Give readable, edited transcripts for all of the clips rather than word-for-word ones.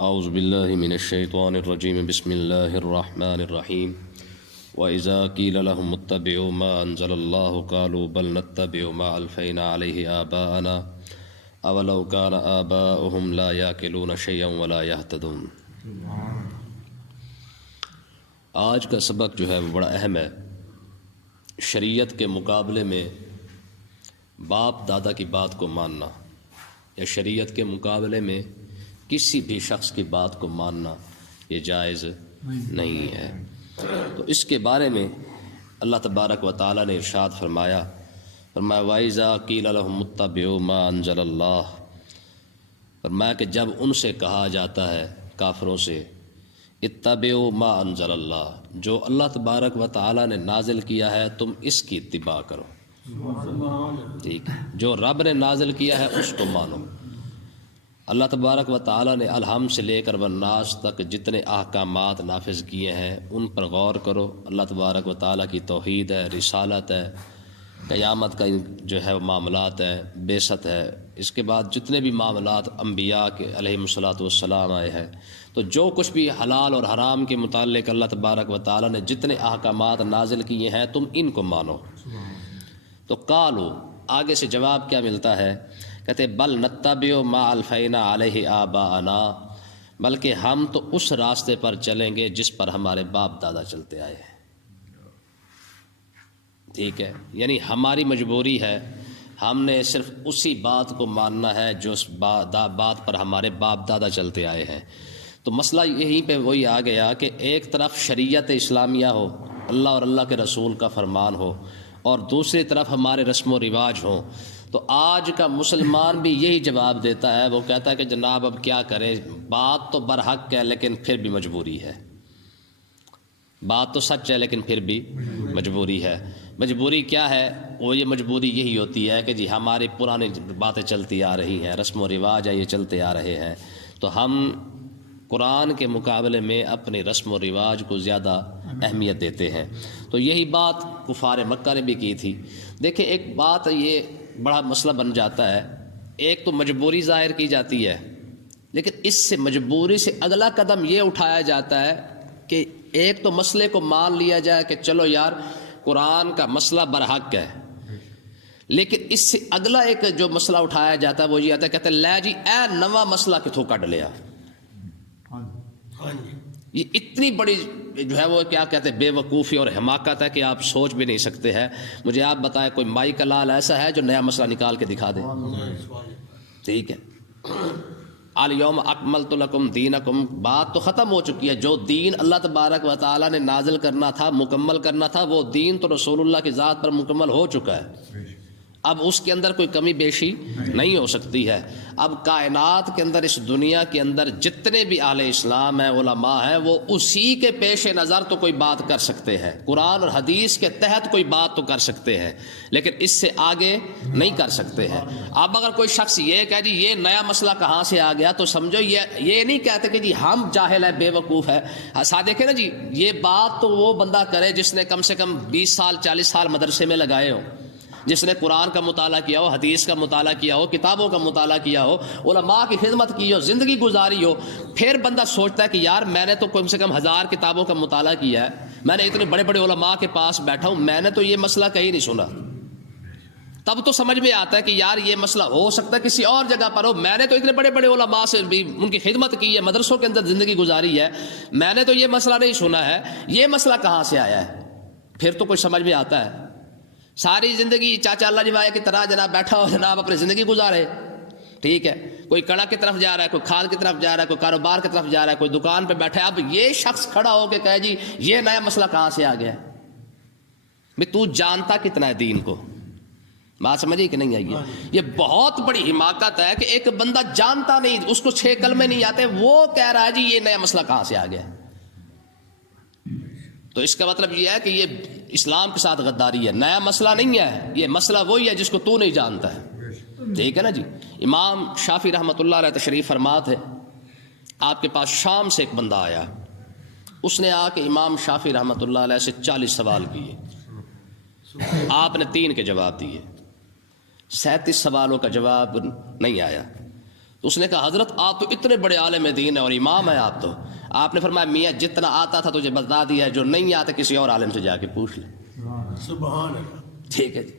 اعوذ باللہ من الشیطان الرجیم بسم اللہ الرحمن الرحیم وَإِذَا قِيلَ لَهُمُ اتَّبِعُوا مَا أَنزَلَ اللَّهُ قَالُوا بَلْ نَتَّبِعُ مَا أَلْفَيْنَا عَلَيْهِ آبَاءَنَا أَوَلَوْ كَانَ آبَاؤُهُمْ لَا يَعْقِلُونَ شَيْئًا وَلَا يَهْتَدُونَ۔ آج کا سبق جو ہے وہ بڑا اہم ہے۔ شریعت کے مقابلے میں باپ دادا کی بات کو ماننا یا شریعت کے مقابلے میں کسی بھی شخص کی بات کو ماننا یہ جائز نہیں ہے۔ تو اس کے بارے میں اللہ تبارک و تعالیٰ نے ارشاد فرمایا وَإِذَا قِيلَ لَهُمُ اتَّبِعُوا مَا أَنزَلَ اللَّهُ، فرمایا کہ جب ان سے کہا جاتا ہے کافروں سے اتبعوا ما انزل اللہ، جو اللہ تبارک و تعالیٰ نے نازل کیا ہے تم اس کی اتباع کرو، ٹھیک ہے، جو رب نے نازل کیا ہے اس کو مانو۔ اللہ تبارک و تعالیٰ نے الحم سے لے کر والناس تک جتنے احکامات نافذ کیے ہیں ان پر غور کرو۔ اللہ تبارک و تعالیٰ کی توحید ہے، رسالت ہے، قیامت کا جو ہے وہ معاملات ہے، بعثت ہے، اس کے بعد جتنے بھی معاملات انبیاء کے علیہم الصلاۃ والسلام آئے ہیں، تو جو کچھ بھی حلال اور حرام کے متعلق اللہ تبارک و تعالیٰ نے جتنے احکامات نازل کیے ہیں تم ان کو مانو۔ تو قالو، آگے سے جواب کیا ملتا ہے؟ کہتے بل نتبع ما الفینا علیہ آباءنا، بلکہ ہم تو اس راستے پر چلیں گے جس پر ہمارے باپ دادا چلتے آئے ہیں، ٹھیک ہے، یعنی ہماری مجبوری ہے، ہم نے صرف اسی بات کو ماننا ہے جو اس بات پر ہمارے باپ دادا چلتے آئے ہیں۔ تو مسئلہ یہیں پہ وہی آ گیا کہ ایک طرف شریعت اسلامیہ ہو، اللہ اور اللہ کے رسول کا فرمان ہو، اور دوسری طرف ہمارے رسم و رواج ہوں۔ تو آج کا مسلمان بھی یہی جواب دیتا ہے، وہ کہتا ہے کہ جناب اب کیا کریں، بات تو برحق ہے لیکن پھر بھی مجبوری ہے، بات تو سچ ہے لیکن پھر بھی مجبوری ہے۔ مجبوری کیا ہے؟ وہ یہ مجبوری یہی ہوتی ہے کہ جی ہماری پرانی باتیں چلتی آ رہی ہیں، رسم و رواج ہے، یہ چلتے آ رہے ہیں، تو ہم قرآن کے مقابلے میں اپنے رسم و رواج کو زیادہ اہمیت دیتے ہیں۔ تو یہی بات کفار مکہ نے بھی کی تھی۔ دیکھیں ایک بات یہ بڑا مسئلہ بن جاتا ہے، ایک تو مجبوری ظاہر کی جاتی ہے، لیکن اس سے مجبوری سے اگلا قدم یہ اٹھایا جاتا ہے کہ ایک تو مسئلے کو مان لیا جائے کہ چلو یار قرآن کا مسئلہ برحق ہے، لیکن اس سے اگلا ایک جو مسئلہ اٹھایا جاتا ہے وہ یہ آتا ہے، کہتے ہیں لے جی اے نواں مسئلہ کتوں کڈ لیا۔ یہ اتنی بڑی جو ہے وہ کیا کہتے ہیں بے وقوفی اور حماقت ہے کہ آپ سوچ بھی نہیں سکتے ہیں۔ مجھے آپ بتائیں کوئی مائی کا لال ایسا ہے جو نیا مسئلہ نکال کے دکھا دے؟ ٹھیک ہے، الیوم اکملت لکم دینکم، بات تو ختم ہو چکی ہے، جو دین اللہ تبارک و تعالیٰ نے نازل کرنا تھا، مکمل کرنا تھا، وہ دین تو رسول اللہ کی ذات پر مکمل ہو چکا ہے، اب اس کے اندر کوئی کمی بیشی نہیں ہو سکتی ہے۔ اب کائنات کے اندر، اس دنیا کے اندر جتنے بھی اہل اسلام ہیں، علماء ہیں، وہ اسی کے پیش نظر تو کوئی بات کر سکتے ہیں، قرآن اور حدیث کے تحت کوئی بات تو کر سکتے ہیں، لیکن اس سے آگے نہیں کر سکتے ہیں۔ اب اگر کوئی شخص یہ کہے جی یہ نیا مسئلہ کہاں سے آ گیا، تو سمجھو یہ نہیں کہتے کہ جی ہم جاہل ہیں، بے وقوف ہے۔ ساتھ دیکھیں نا جی، یہ بات تو وہ بندہ کرے جس نے کم سے کم 20 سال 40 سال مدرسے میں لگائے ہوں، جس نے قرآن کا مطالعہ کیا ہو، حدیث کا مطالعہ کیا ہو، کتابوں کا مطالعہ کیا ہو، علماء کی خدمت کی ہو، زندگی گزاری ہو، پھر بندہ سوچتا ہے کہ یار میں نے تو کم سے کم 1000 کتابوں کا مطالعہ کیا ہے، میں نے اتنے بڑے بڑے علماء کے پاس بیٹھا ہوں، میں نے تو یہ مسئلہ کہیں نہیں سنا۔ تب تو سمجھ میں آتا ہے کہ یار یہ مسئلہ ہو سکتا ہے کسی اور جگہ پر ہو، میں نے تو اتنے بڑے بڑے علماء سے بھی ان کی خدمت کی ہے، مدرسوں کے اندر زندگی گزاری ہے، میں نے تو یہ مسئلہ نہیں سنا ہے، یہ مسئلہ کہاں سے آیا ہے؟ پھر تو کچھ سمجھ میں آتا ہے۔ ساری زندگی چاچا اللہ جی وائے کی طرح جناب بیٹھا ہو، جناب اپنی زندگی گزارے، ٹھیک ہے، کوئی کڑا کی طرف جا رہا ہے، کوئی کھال کی طرف جا رہا ہے، کوئی کاروبار کی طرف جا رہا ہے، کوئی دکان پہ بیٹھا ہے، اب یہ شخص کھڑا ہو کے کہے جی یہ نیا مسئلہ کہاں سے آ گیا ہے؟ بھئی تو جانتا کتنا ہے دین کو؟ بات سمجھے کہ نہیں آئی ہے؟ یہ بہت بڑی حماقت ہے کہ ایک بندہ جانتا نہیں، اس کو 6 کلمے نہیں آتے، وہ کہہ رہا ہے جی یہ نیا مسئلہ کہاں سے آ گیا ہے۔ تو اس کا مطلب یہ ہے کہ یہ اسلام کے ساتھ غداری ہے، نیا مسئلہ نہیں ہے، یہ مسئلہ وہی ہے جس کو تو نہیں جانتا ہے، ٹھیک ہے نا جی۔ امام شافعی رحمۃ اللہ علیہ تشریف فرمات ہے، آپ کے پاس شام سے ایک بندہ آیا، اس نے آ کے امام شافعی رحمۃ اللہ علیہ سے 40 سوال کیے، آپ نے 3 کے جواب دیے، 37 سوالوں کا جواب نہیں آیا۔ تو اس نے کہا حضرت آپ تو اتنے بڑے عالم دین ہیں اور امام ہیں آپ تو. آپ نے فرمایا میاں جتنا آتا تھا تجھے بتا دیا ہے, جو نہیں آتا کسی اور عالم سے جا کے پوچھ لے. سبحان اللہ. ٹھیک ہے جی.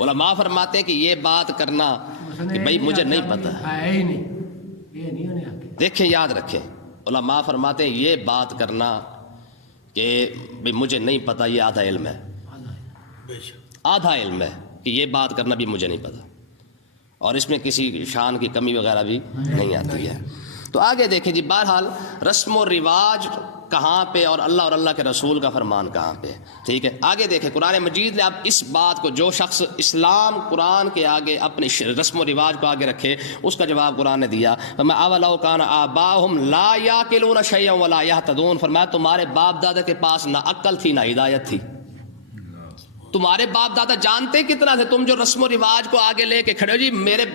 علماء فرماتے ہیں کہ یہ بات کرنا کہ بھائی مجھے نہیں پتا, دیکھیں یاد رکھیں, علماء فرماتے ہیں یہ بات کرنا کہ بھئی مجھے نہیں پتا, یہ آدھا علم ہے, آدھا علم ہے کہ یہ بات کرنا بھی مجھے نہیں پتا, اور اس میں کسی شان کی کمی وغیرہ بھی نہیں آتی ہے. تو آگے دیکھیں جی, بہرحال رسم و رواج کہاں پہ اور اللہ کے رسول کا فرمان کہاں پہ. ٹھیک ہے, آگے دیکھیں قرآن مجید نے اب اس بات کو, جو شخص اسلام قرآن کے آگے اپنے رسم و رواج کو آگے رکھے, اس کا جواب قرآن نے دیا. اولو کان آباؤہم لا یاکلون شیئا ولا یہتدون, فرمایا تمہارے باپ دادا کے پاس نہ عقل تھی نہ ہدایت تھی. تمہارے باپ دادا جانتے کتنا تھے, تم جو رسم و رواج کو آگے لے کے کھڑے ہو, جی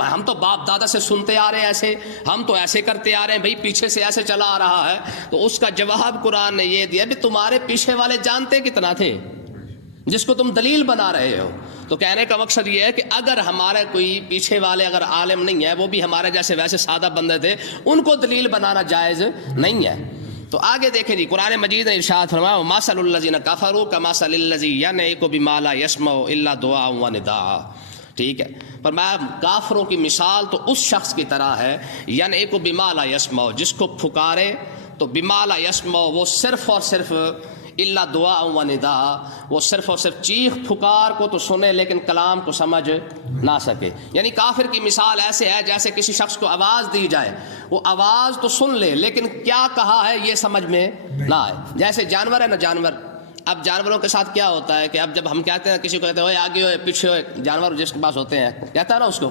ہم تو باپ دادا سے سنتے آ رہے ہیں ایسے, ہم تو ایسے کرتے آ رہے ہیں, بھائی پیچھے سے ایسے چلا آ رہا ہے. تو اس کا جواب قرآن نے یہ دیا, بھی تمہارے پیچھے والے جانتے کتنا تھے جس کو تم دلیل بنا رہے ہو. تو کہنے کا مقصد یہ ہے کہ اگر ہمارے کوئی پیچھے والے اگر عالم نہیں ہے, وہ بھی ہمارے جیسے ویسے سادہ بندے تھے, ان کو دلیل بنانا جائز نہیں ہے. تو آگے دیکھیں جی, قرآن مجید نے ارشاد فرمایا مثل الذین کفروا کمثل الذی ینعق بما لا یسمع الا دعاء ونداء. ٹھیک ہے, فرمایا کافروں کی مثال تو اس شخص کی طرح ہے, ینعق بما لا یسمع, جس کو پھکارے تو بما لا یسمع, وہ صرف اور صرف الا دعاء و نداء, وہ صرف اور صرف چیخ پھکار کو تو سنے لیکن کلام کو سمجھ نہ سکے. یعنی کافر کی مثال ایسے ہے جیسے کسی شخص کو آواز دی جائے, وہ آواز تو سن لے لیکن کیا کہا ہے یہ سمجھ میں نہ آئے. جیسے جانور ہے نا, جانور, اب جانوروں کے ساتھ کیا ہوتا ہے کہ اب جب ہم کہتے ہیں کسی کو کہتے ہیں آگے ہوئے پیچھے ہوئے, جانور جس کے پاس ہوتے ہیں کہتا ہے نا اس کو,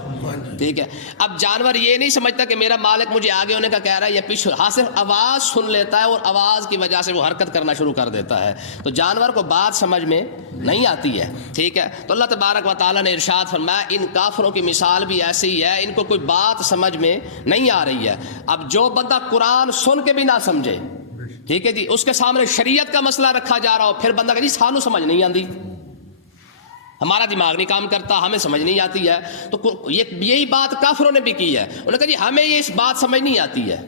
ٹھیک ہے. اب جانور یہ نہیں سمجھتا کہ میرا مالک مجھے آگے ہونے کا کہہ رہا ہے یا پیچھے, ہاں صرف آواز سن لیتا ہے اور آواز کی وجہ سے وہ حرکت کرنا شروع کر دیتا ہے. تو جانور کو بات سمجھ میں نہیں آتی ہے. ٹھیک ہے, تو اللہ تبارک و تعالیٰ نے ارشاد فرمایا ان کافروں کی مثال بھی ایسی ہی ہے, ان کو کوئی بات سمجھ میں نہیں آ رہی ہے. اب جو بندہ قرآن سن کے بھی نہ سمجھے, ٹھیک ہے جی, اس کے سامنے شریعت کا مسئلہ رکھا جا رہا ہو, پھر بندہ کہ جی سانو سمجھ نہیں آتی, ہمارا دماغ نہیں کام کرتا, ہمیں سمجھ نہیں آتی ہے. تو یہی بات کافروں نے بھی کی ہے, انہوں نے کہا جی ہمیں یہ اس بات سمجھ نہیں آتی ہے.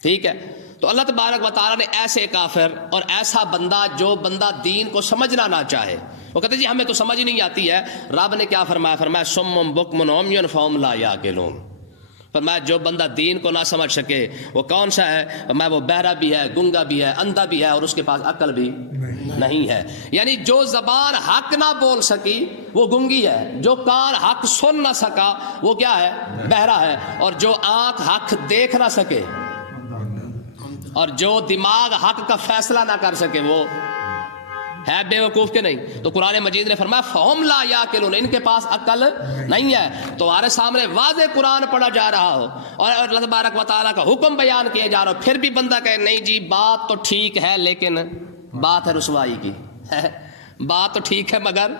ٹھیک ہے, تو اللہ تبارک و تعالیٰ نے ایسے کافر اور ایسا بندہ جو بندہ دین کو سمجھنا نہ چاہے, وہ کہتے جی ہمیں تو سمجھ نہیں آتی ہے, رب نے کیا فرمایا, فرمایا سم بکم عمی فہم لا یعقلون. فرمایا جو بندہ دین کو نہ سمجھ سکے وہ کون سا ہے, فرمایا وہ بہرا بھی ہے, گنگا بھی ہے, اندھا بھی ہے, اور اس کے پاس عقل بھی نہیں ہے. یعنی جو زبان حق نہ بول سکی وہ گنگی ہے, جو کان حق سن نہ سکا وہ کیا ہے, بہرا ہے, اور جو آنکھ حق دیکھ نہ سکے اور جو دماغ حق کا فیصلہ نہ کر سکے وہ ہے بے وقوف کے نہیں. تو قرآن مجید نے فرمایا فہم لا یعقلون, ان کے پاس عقل نہیں ہے. تمہارے سامنے واضح قرآن پڑھا جا رہا ہو اور اللہ تبارک و تعالیٰ کا حکم بیان کیا جا رہا ہو, پھر بھی بندہ کہے نہیں جی بات تو ٹھیک ہے لیکن بات ہے رسوائی کی, بات تو ٹھیک ہے مگر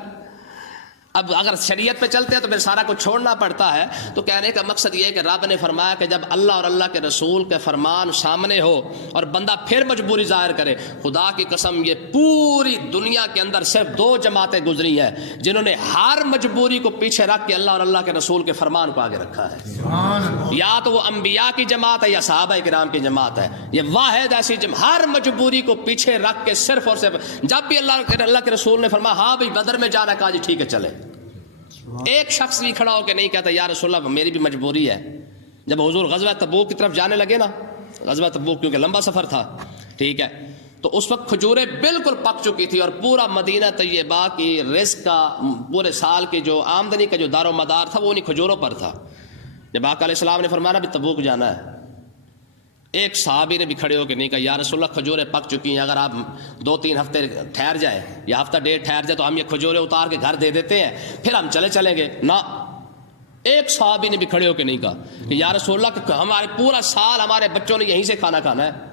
اب اگر شریعت پہ چلتے ہیں تو پھر سارا کچھ چھوڑنا پڑتا ہے. تو کہنے کا مقصد یہ ہے کہ رب نے فرمایا کہ جب اللہ اور اللہ کے رسول کے فرمان سامنے ہو اور بندہ پھر مجبوری ظاہر کرے, خدا کی قسم یہ پوری دنیا کے اندر صرف 2 جماعتیں گزری ہیں جنہوں نے ہر مجبوری کو پیچھے رکھ کے اللہ اور اللہ کے رسول کے فرمان کو آگے رکھا ہے. یا تو وہ انبیاء کی جماعت ہے یا صحابہ کرام کی جماعت ہے. یہ واحد ایسی ہر مجبوری کو پیچھے رکھ کے صرف اور صرف جب بھی اللہ کے رسول نے فرمایا ہاں بھائی بدر میں جانا, کہا جی ٹھیک ہے چلے. ایک شخص بھی کھڑا ہو کے نہیں کہتا یا رسول اللہ میری بھی مجبوری ہے. جب حضور غزوہ تبوک کی طرف جانے لگے نا, غزوہ تبوک کیونکہ لمبا سفر تھا, ٹھیک ہے, تو اس وقت کھجوریں بالکل پک چکی تھی اور پورا مدینہ طیبہ کی رزق کا, پورے سال کی جو آمدنی کا جو دار و مدار تھا وہ انہیں کھجوروں پر تھا. جب آقا علیہ السلام نے فرمایا بھی تبوک جانا ہے, ایک صحابی نے بھی کھڑے ہو کے نہیں کہا یا رسول اللہ کھجوریں پک چکی ہیں, اگر آپ 2-3 ہفتے ٹھہر جائیں یا ہفتہ ڈیڑھ ٹھہر جائے تو ہم یہ کھجوریں اتار کے گھر دے دیتے ہیں, پھر ہم چلیں گے. نہ, ایک صحابی نے بھی کھڑے ہو کے نہیں کہا کہ یا رسول اللہ کہ ہمارے پورا سال ہمارے بچوں نے یہیں سے کھانا کھانا ہے,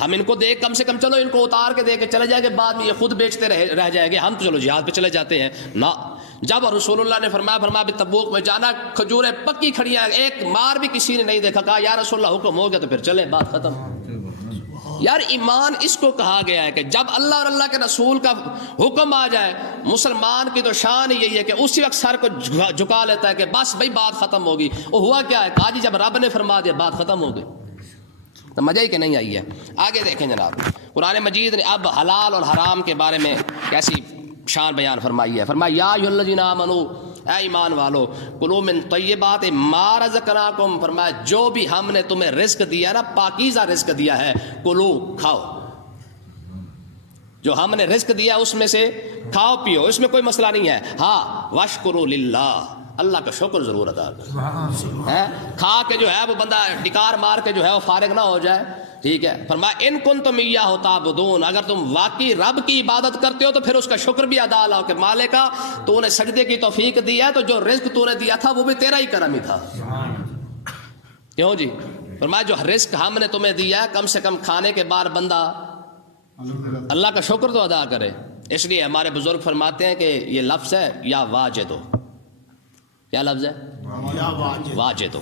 ہم ان کو دے کم سے کم چلو ان کو اتار کے دے کے چلے جائیں گے, بعد میں یہ خود بیچتے رہ جائیں گے, ہم تو چلو جہاد پہ چلے جاتے ہیں. نہ, جب رسول اللہ نے فرمایا بھی تبوک میں جانا, کھجوریں پکی کھڑی ہیں, ایک مار بھی کسی نے نہیں دیکھا, کہا یا رسول اللہ حکم ہو گیا تو پھر چلے, بات ختم. یار ایمان اس کو کہا گیا ہے کہ جب اللہ اور اللہ کے رسول کا حکم آ جائے مسلمان کی تو شان یہی ہے کہ اسی وقت سر کو جھکا لیتا ہے کہ بس بھائی بات ختم ہوگی. وہ ہوا کیا ہے, کہا جی جب رب نے فرما دیا بات ختم ہو گئی. تو مزہ ہی کہ نہیں آئی ہے. آگے دیکھیں جناب, قرآن مجید نے اب حلال اور حرام کے بارے میں کیسی شان بیان فرمائی ہے. فرمایا یا ایھا الذین آمنوا, اے ایمان والو, کلوا من طیبات ما رزقناکم, فرمایا جو بھی ہم نے تمہیں رزق دیا نا, پاکیزہ رزق دیا ہے, کلو کھاؤ, جو ہم نے رزق دیا اس میں سے کھاؤ پیو, اس میں کوئی مسئلہ نہیں ہے. ہاں واشکروا للہ, اللہ کا شکر ضرور ادا کریں. کھا کے جو ہے وہ بندہ ڈکار مار کے جو ہے وہ فارغ نہ ہو جائے. ٹھیک ہے, فرمایا ان کنتم ایھا تعبدون, اگر تم واقعی رب کی عبادت کرتے ہو تو پھر اس کا شکر بھی ادا لاؤ کہ مالکا تو نے سجدے کی توفیق دی ہے, تو جو رزق تو نے دیا تھا وہ بھی تیرا ہی کرم ہی تھا. کیوں جی, فرمایا جو رزق ہم نے تمہیں دیا ہے کم سے کم کھانے کے بعد بندہ اللہ کا شکر تو ادا کرے. اس لیے ہمارے بزرگ فرماتے ہیں کہ یہ لفظ ہے یا واجدو, کیا لفظ ہے, یا واجدو.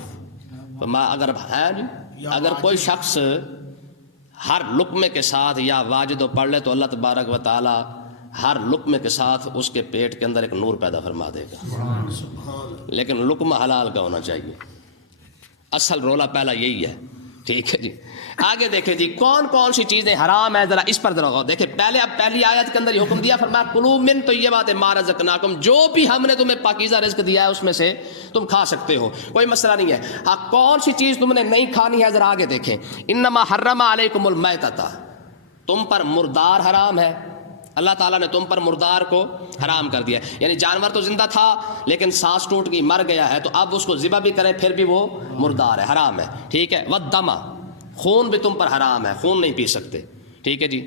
فرمایا اگر ہے جی, اگر کوئی شخص ہر لقمے کے ساتھ یا واجدو پڑھ لے تو اللہ تبارک و تعالی ہر لقمے کے ساتھ اس کے پیٹ کے اندر ایک نور پیدا فرما دے گا. لیکن لقمہ حلال کا ہونا چاہیے, اصل رولا پہلا یہی ہے. ٹھیک ہے جی. آگے دیکھیں جی کون کون سی چیزیں حرام ہیں, ذرا اس پر ذرا غور دیکھیں. پہلے اب پہلی آیت کے اندر یہ حکم دیا, فرمایا کلوا من طیبات ما رزقناکم, جو بھی ہم نے تمہیں پاکیزہ رزق دیا ہے اس میں سے تم کھا سکتے ہو, کوئی مسئلہ نہیں ہے. ہاں کون سی چیز تم نے نہیں کھانی ہے, ذرا آگے دیکھیں. انما حرم علیکم المیتۃ, تم پر مردار حرام ہے. اللہ تعالیٰ نے تم پر مردار کو حرام کر دیا, یعنی جانور تو زندہ تھا لیکن سانس ٹوٹ گئی مر گیا ہے, تو اب اس کو ذبح بھی کریں پھر بھی وہ مردار ہے, حرام ہے. ٹھیک ہے. والدم, خون بھی تم پر حرام ہے, خون نہیں پی سکتے. ٹھیک ہے جی.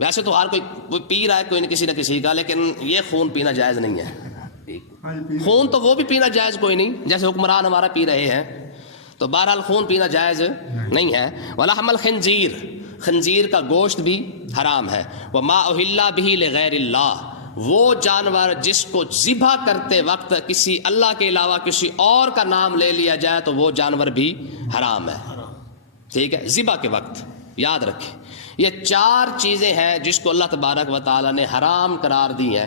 ویسے تو ہر کوئی پی رہا ہے کوئی کسی نہ کسی کا, لیکن یہ خون پینا جائز نہیں ہے. خون تو وہ بھی پینا جائز کوئی نہیں, جیسے حکمران ہمارا پی رہے ہیں, تو بہرحال خون پینا جائز نہیں ہے. ولحم الخنزیر, خنزیر کا گوشت بھی حرام ہے. وما اہل بہ لغیر اللہ, وہ جانور جس کو ذبح کرتے وقت کسی اللہ کے علاوہ کسی اور کا نام لے لیا جائے تو وہ جانور بھی حرام ہے. ٹھیک ہے, ذبح کے وقت یاد رکھیں. یہ چار چیزیں ہیں جس کو اللہ تبارک و تعالیٰ نے حرام قرار دی ہے.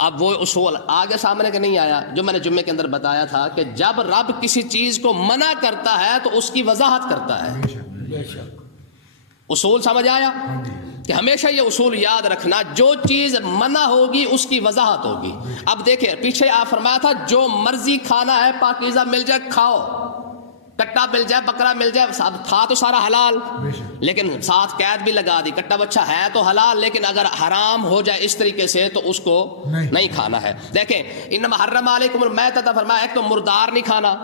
اب وہ اصول آگے سامنے کے نہیں آیا جو میں نے جمعے کے اندر بتایا تھا کہ جب رب کسی چیز کو منع کرتا ہے تو اس کی وضاحت کرتا ہے. اصول سمجھ آیا کہ ہمیشہ یہ اصول یاد رکھنا, جو چیز منع ہوگی اس کی وضاحت ہوگی. اب دیکھیں پیچھے آپ فرمایا تھا جو مرضی کھانا ہے پاکیزہ مل جائے کھاؤ, کٹا مل جائے بکرا مل جائے, تھا تو سارا حلال, لیکن ساتھ قید بھی لگا دی, کٹا بچہ ہے تو حلال لیکن اگر حرام ہو جائے اس طریقے سے تو اس کو نہیں کھانا ہے. دیکھیں انما حرم علیکم المیتۃ, فرمایا ایک تو مردار نہیں کھانا,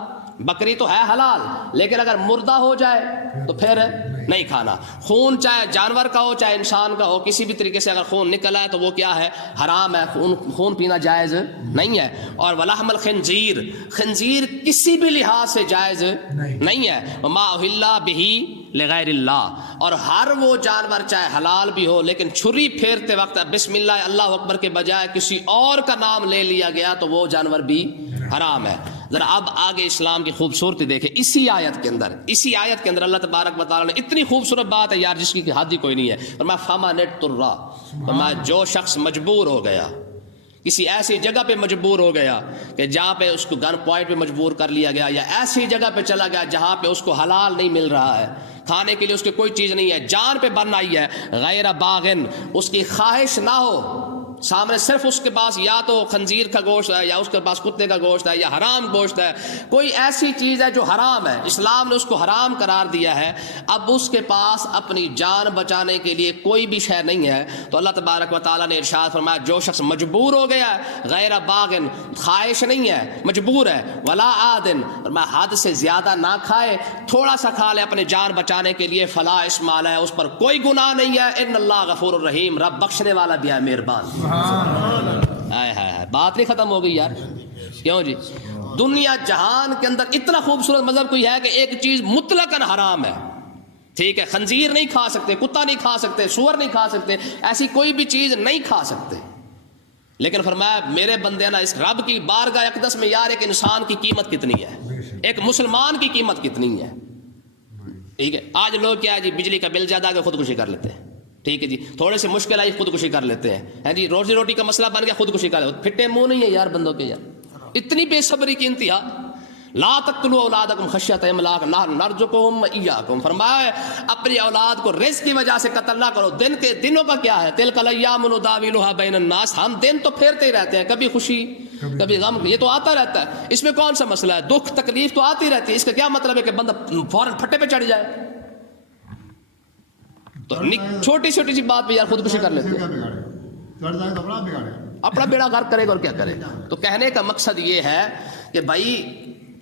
بکری تو ہے حلال لیکن اگر مردہ ہو جائے تو پھر نہیں کھانا. خون چاہے جانور کا ہو چاہے انسان کا ہو, کسی بھی طریقے سے اگر خون نکل آئے تو وہ کیا ہے, حرام ہے, خون پینا جائز نہیں ہے. اور ولحم الخنزیر, خنزیر کسی بھی لحاظ سے جائز نہیں ہے. وما اہل بہ لغیر اللہ, اور ہر وہ جانور چاہے حلال بھی ہو لیکن چھری پھیرتے وقت بسم اللہ اللہ اکبر کے بجائے کسی اور کا نام لے لیا گیا تو وہ جانور بھی حرام ہے. ذرا اب آگے اسلام کی خوبصورتی دیکھیں. اسی آیت کے اندر اللہ تبارک و تعالیٰ نے اتنی خوبصورت بات ہے یار جس کی حد ہی کوئی نہیں ہے. فرمایا فمن اضطر, فرمایا جو شخص مجبور ہو گیا, کسی ایسی جگہ پہ مجبور ہو گیا کہ جہاں پہ اس کو گن پوائنٹ پہ مجبور کر لیا گیا, یا ایسی جگہ پہ چلا گیا جہاں پہ اس کو حلال نہیں مل رہا ہے, کھانے کے لیے اس کی کوئی چیز نہیں ہے, جان پہ بن آئی ہے, غیر باغن, اس کی خواہش نہ ہو, سامنے صرف اس کے پاس یا تو خنزیر کا گوشت ہے یا اس کے پاس کتے کا گوشت ہے یا حرام گوشت ہے, کوئی ایسی چیز ہے جو حرام ہے, اسلام نے اس کو حرام قرار دیا ہے. اب اس کے پاس اپنی جان بچانے کے لیے کوئی بھی شے نہیں ہے, تو اللہ تبارک و تعالیٰ نے ارشاد فرمایا جو شخص مجبور ہو گیا ہے, غیر باغن, خواہش نہیں ہے, مجبور ہے, ولا عادن, فرمایا حد سے زیادہ نہ کھائے, تھوڑا سا کھا لے اپنی جان بچانے کے لیے, فلا اسم علیہ, اس پر کوئی گناہ نہیں ہے. ان اللہ غفور الرحیم, رب بخشنے والا بھی ہے, مہربان. بات نہیں ختم ہو گئی یار. کیوں جی, دنیا جہان کے اندر اتنا خوبصورت مذہب کوئی ہے کہ ایک چیز مطلقاً حرام ہے. ٹھیک ہے, خنزیر نہیں کھا سکتے, کتا نہیں کھا سکتے, سور نہیں کھا سکتے, ایسی کوئی بھی چیز نہیں کھا سکتے. لیکن فرمایا میرے بندے نا, اس رب کی بارگاہ اقدس میں یار ایک انسان کی قیمت کتنی ہے, ایک مسلمان کی قیمت کتنی ہے. ٹھیک ہے. آج لوگ کیا ہے جی بجلی کا بل زیادہ آ کے خودکشی کر لیتے ہیں. ٹھیک ہے جی, تھوڑے سے مشکل آئی خودکشی کر لیتے ہیں جی. روزی روٹی کا مسئلہ بن گیا خودکشی کر لیتے. پھٹے منہ نہیں ہے یار بندوں کے یار, اتنی بے صبری کی انتہا. لا تقتلوا اولادکم خشیۃ املاق نحن نرزقهم ایاکم, فرمایا اپنی اولاد کو رزق کی وجہ سے قتل نہ کرو. دنوں کا کیا ہے, تلک الایام نداولها بین الناس, ہم دن تو پھیرتے ہی رہتے ہیں, کبھی خوشی کبھی غم, یہ تو آتا رہتا ہے. اس میں کون سا مسئلہ ہے, دکھ تکلیف تو آتی رہتی ہے. اس کا کیا مطلب ہے کہ بندہ فوراً پھٹے پہ چڑھ جائے؟ تو چھوٹی چھوٹی سی بات پہ یار خودکشی کر لیتے ہیں, اپنا بیڑا غرق کرے گا اور کیا کرے گا. تو کہنے کا مقصد یہ ہے کہ بھائی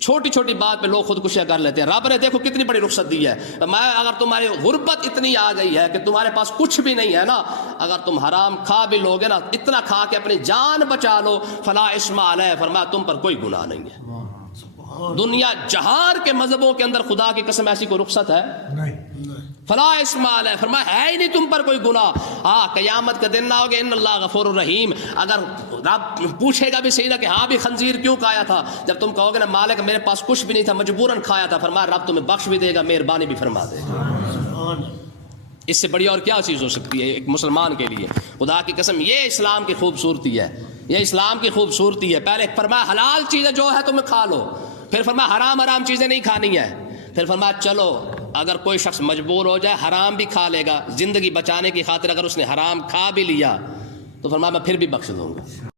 چھوٹی چھوٹی بات پہ لوگ خودکشیاں کر لیتے ہیں. رب نے دیکھو کتنی بڑی رخصت دی ہے. میں اگر تمہاری غربت اتنی آ گئی ہے کہ تمہارے پاس کچھ بھی نہیں ہے نا, اگر تم حرام کھا بھی لوگے نا, اتنا کھا کے اپنی جان بچا لو, فلا اسم علیہ, فرمایا تم پر کوئی گناہ نہیں ہے. دنیا جہان کے مذہبوں کے اندر خدا کی قسم ایسی کوئی رخصت ہے نہیں. فلا اسم علیہ, فرمایا ہے ہی نہیں تم پر کوئی گناہ. ہاں قیامت کا دن نہ ہوگا ان اللہ غفور الرحیم. اگر رب پوچھے گا بھی صحیح نا کہ ہاں بھی خنزیر کیوں کھایا تھا, جب تم کہو گے نا مالک میرے پاس کچھ بھی نہیں تھا مجبوراً کھایا تھا, فرمایا رب تمہیں بخش بھی دے گا, مہربانی بھی فرما دے گا. اس سے بڑی اور کیا چیز ہو سکتی ہے ایک مسلمان کے لیے. خدا کی قسم یہ اسلام کی خوبصورتی ہے, یہ اسلام کی خوبصورتی ہے. پہلے فرمایا حلال چیزیں جو ہے تمہیں کھا لو, پھر فرمایا حرام چیزیں نہیں کھانی ہے. پھر فرمایا چلو اگر کوئی شخص مجبور ہو جائے حرام بھی کھا لے گا, زندگی بچانے کی خاطر اگر اس نے حرام کھا بھی لیا تو فرمایا میں پھر بھی بخش دوں گا.